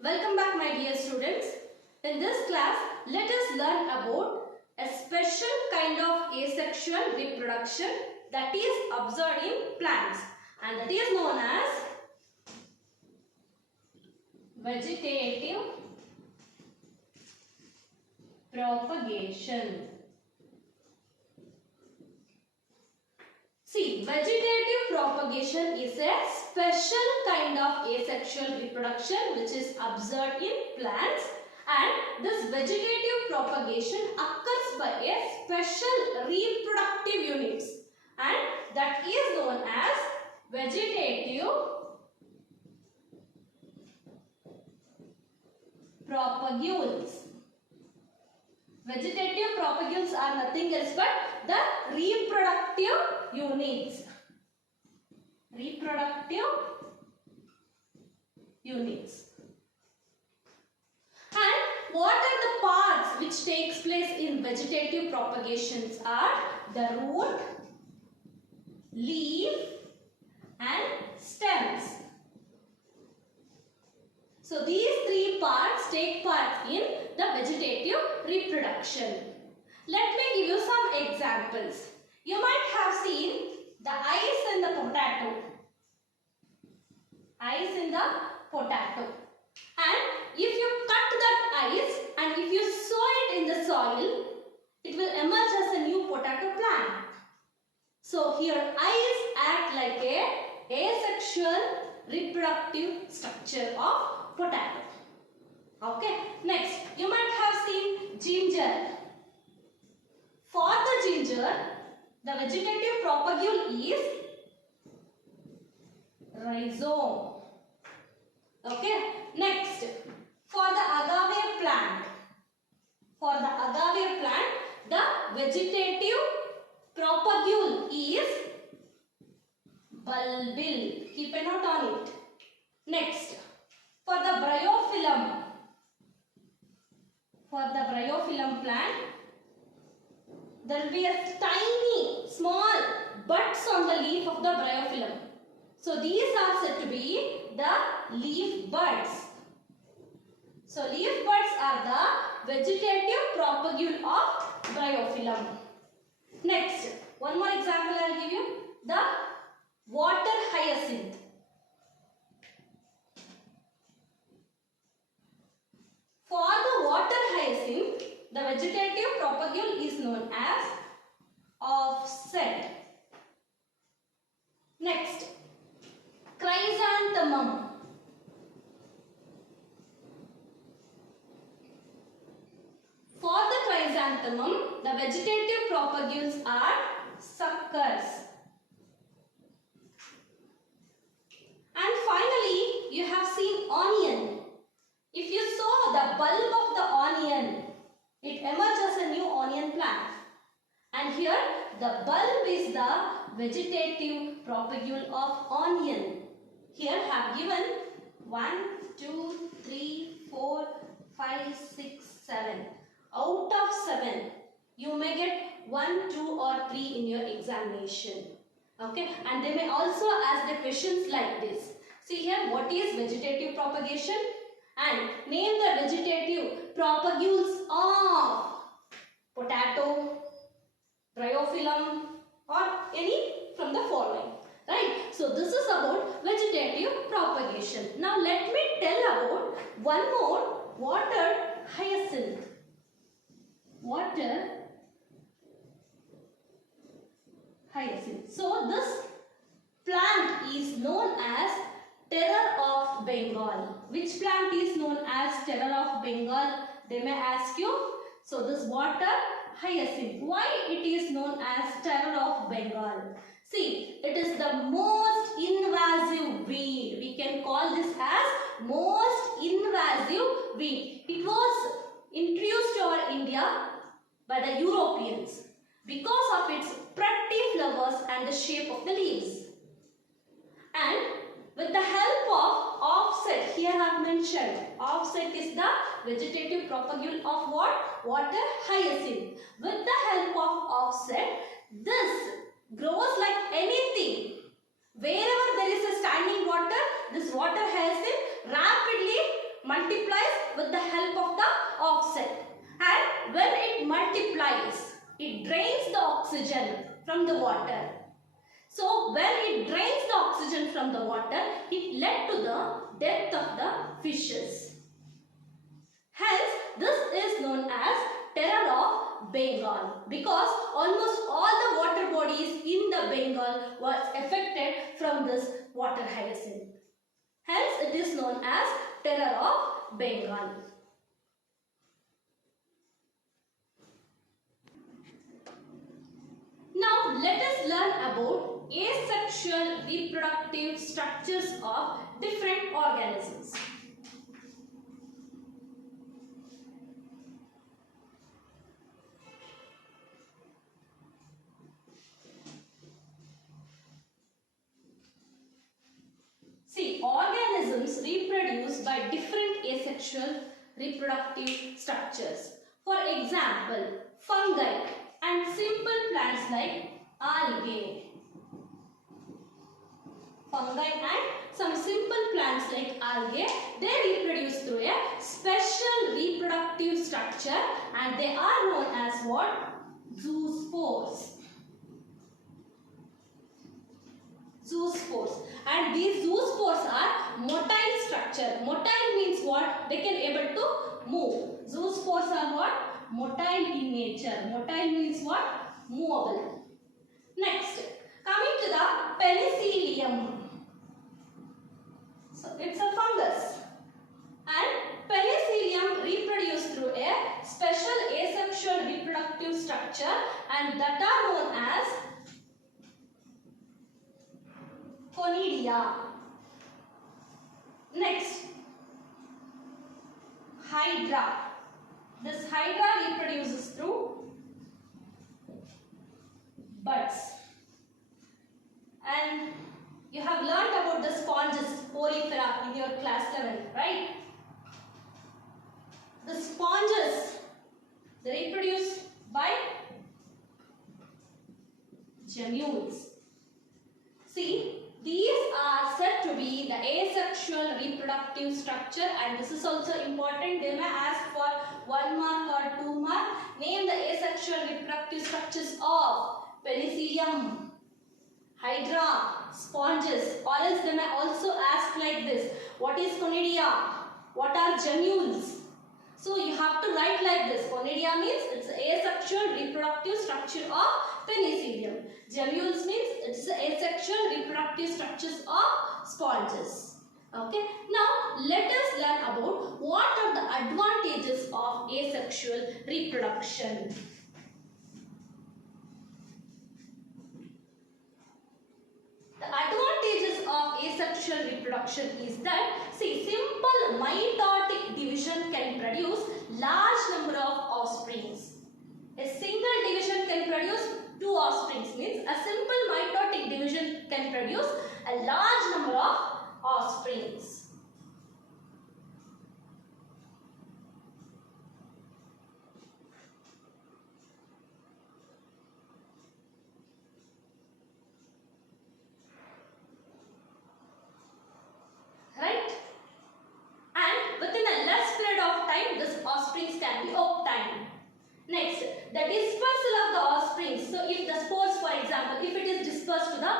Welcome back my dear students. In this class, let us learn about a special kind of asexual reproduction that is observed in plants and that is known as vegetative propagation. See, vegetative propagation is a special kind of asexual reproduction which is observed in plants, and this vegetative propagation occurs by a special reproductive units and that is known as vegetative propagules. Vegetative propagules are nothing else but the reproductive units. Reproductive units. And what are the parts which takes place in vegetative propagations are the root, leaf and stems. So these three parts take part in the vegetative reproduction. Let me give you some examples. You might have seen the eyes in the potato. Eyes in the potato. And if you cut that eyes and if you sow it in the soil, it will emerge as a new potato plant. So here eyes act like a asexual reproductive structure of potato. Okay. Next, you might have seen ginger. For the ginger, the vegetative propagule is rhizome. Okay. Next, for the agave plant. For the agave plant, the vegetative propagule is bulbil. Keep a note on it. Next, for the bryophyllum. For the bryophyllum plant, there will be a tiny, small buds on the leaf of the bryophyllum. So these are said to be the leaf buds. So leaf buds are the vegetative propagule of bryophyllum. Next, one more example I will give you. The water hyacinth. For the water hyacinth, the vegetative propagule is known as offset. Next, chrysanthemum. For the chrysanthemum, the vegetative propagules are suckers. And finally, you have seen onion. If you saw the bulb of the onion, it emerges as a new onion plant. And here the bulb is the vegetative propagule of onion. Here I have given 1, 2, 3, 4, 5, 6, 7. Out of 7, you may get 1, 2 or 3 in your examination. Okay, and they may also ask the questions like this. See here, what is vegetative propagation? And name the vegetative propagules of potato, bryophyllum or any from the following. Right? So this is about vegetative propagation. Now let me tell about one more, water hyacinth. Water hyacinth. So this plant is known as terror of Bengal. Which plant is known as terror of Bengal? They may ask you. So this water hyacinth. Why it is known as terror of Bengal? See, it is the most invasive weed. We can call this as most invasive weed. It was introduced to our India by the Europeans because of its pretty flowers and the shape of the leaves. And with the help of offset, here I have mentioned, offset is the vegetative propagule of what? Water hyacinth. With the help of offset, this grows like anything. Wherever there is a standing water, this water hyacinth rapidly multiplies with the help of the offset. And when it multiplies, it drains the oxygen from the water. So when it drains the oxygen from the water, it led to the death of the fishes. Hence, this is known as terror of Bengal, because almost all the water bodies in the Bengal was affected from this water hyacinth. Hence, it is known as terror of Bengal. Now, let us learn about asexual reproductive structures of different organisms. See, organisms reproduce by different asexual reproductive structures. For example, fungi and simple plants like algae. Fungi and some simple plants like algae, they reproduce through a special reproductive structure, and they are known as what? Zoospores. Zoospores. And these zoospores are motile structure. Motile means what? They can able to move. Zoospores are what? Motile in nature. Motile means what? Movable. Next, coming to the penicillium. So it's a fungus. And penicillium reproduce through a special asexual reproductive structure, and that are known as conidia. Next, hydra. This hydra reproduces through buds. And you have learnt about the sponges, porifera, in your class 11, right? The sponges, they reproduce by gemmules. See, these are said to be the asexual reproductive structure, and this is also important. They may ask for 1 mark or 2 mark. Name the asexual reproductive structures of penicillium, hydra, sponges, or else they may also ask like this: what is conidia? What are gemmules? So you have to write like this. Conidia means it's the asexual reproductive structure of penicillium. Gemmules means it's the asexual reproductive structures of sponges. Okay. Now let us learn about what are the advantages of asexual reproduction. The advantages of asexual reproduction is that, see, simple mitotic division can produce large number of offsprings. A single division can produce 2 offsprings, means a simple mitotic division can produce a large number of offsprings. Right? And within a less period of time, this offsprings can be obtained. Next, the dispersal of the offsprings. So, if the spores, for example, if it is dispersed to the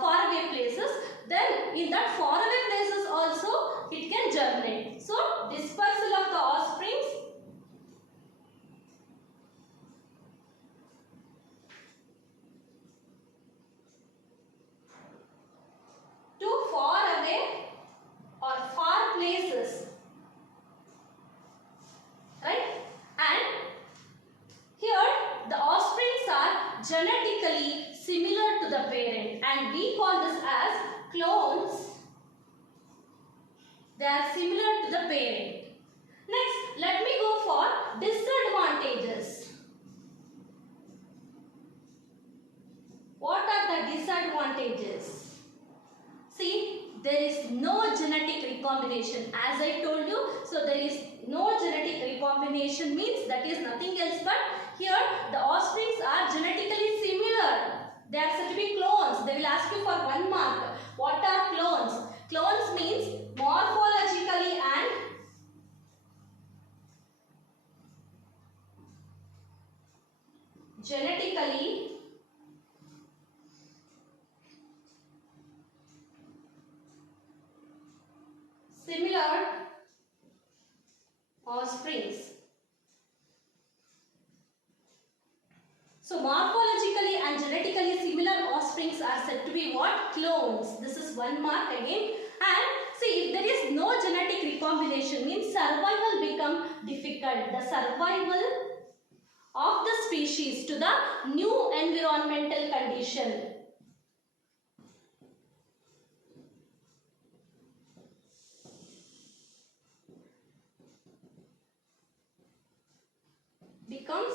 faraway places, then in that faraway places also it can germinate. So, dispersal of the offsprings to far away or far places, right? And here the offsprings are genetically similar to the parent, and we call this as clones. They are similar to the parent. Next, let me go for disadvantages. What are the disadvantages? See, there is no genetic recombination, as I told you. So there is no genetic recombination, means that is nothing else but here the offsprings are genetically similar. They are said to be clones. They will ask you for 1 mark. What are clones? Clones means morphologically and genetically similar offsprings. So morphologically and genetically similar offsprings are said to be what? Clones. This is one mark again. And see, if there is no genetic recombination, means survival become difficult. The survival of the species to the new environmental condition becomes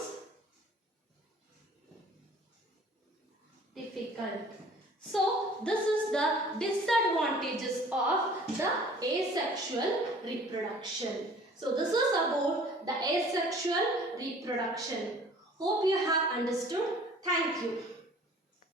difficult. So this is the disadvantages of the asexual reproduction. So this is about the asexual reproduction. Hope you have understood. Thank you.